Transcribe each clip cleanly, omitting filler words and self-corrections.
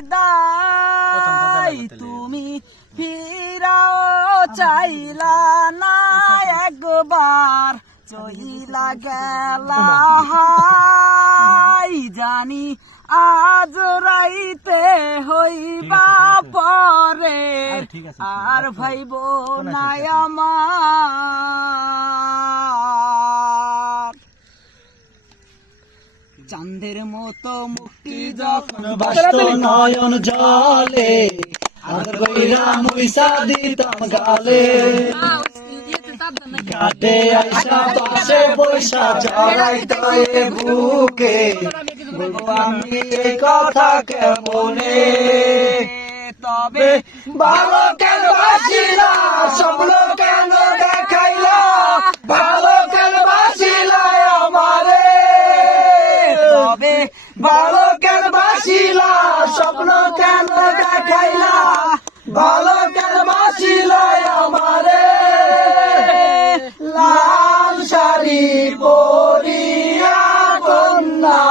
বিদায় তুমি ফিরাও চাইলা না একবার চইলা গেলা হাই জানি আজ রাইতে হইবা পরে আর ভাইব নাই আমার চাঁদের মতো মুক্তি যখন বাস্ত নয়ন জলে আর কইরা মুইসা দিতাম গালে ঘাটে আইসা পাশে বৈশা জড়াইতো এ বুকে বলবো আমি এই কথা কেমনে তবে ভালো কেন বাসিলা স্বপ্ন কেন দেখাইলা ভালো কেন বাসিলা আমারে তবে ভালো কেন বাসিলা স্বপ্ন কেন দেখাইলা ভালো কেন বাসিলা আমারে লাল শাড়ি পরিয়া কন্যা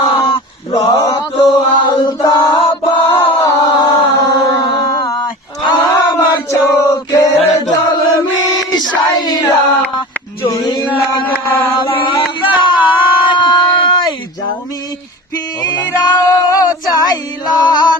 রত আলতা পায় আমার চোখের জল মিশাইলা জইলা গেলা